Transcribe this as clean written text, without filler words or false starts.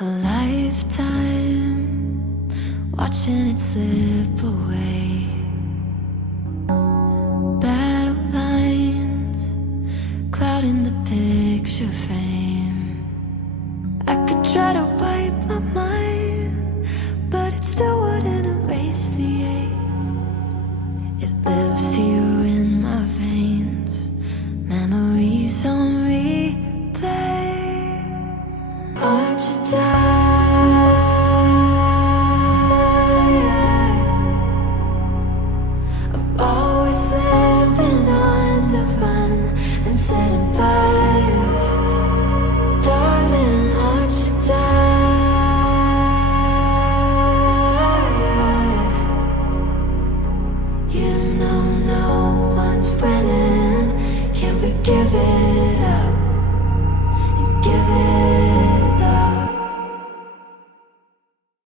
a lifetime watching it slip away. Battle lines clouding the picture frame. I could try to wipe my mind, but it still wouldn't erase the ache. It lives here in my veins, memories on replay. Aren't you tired?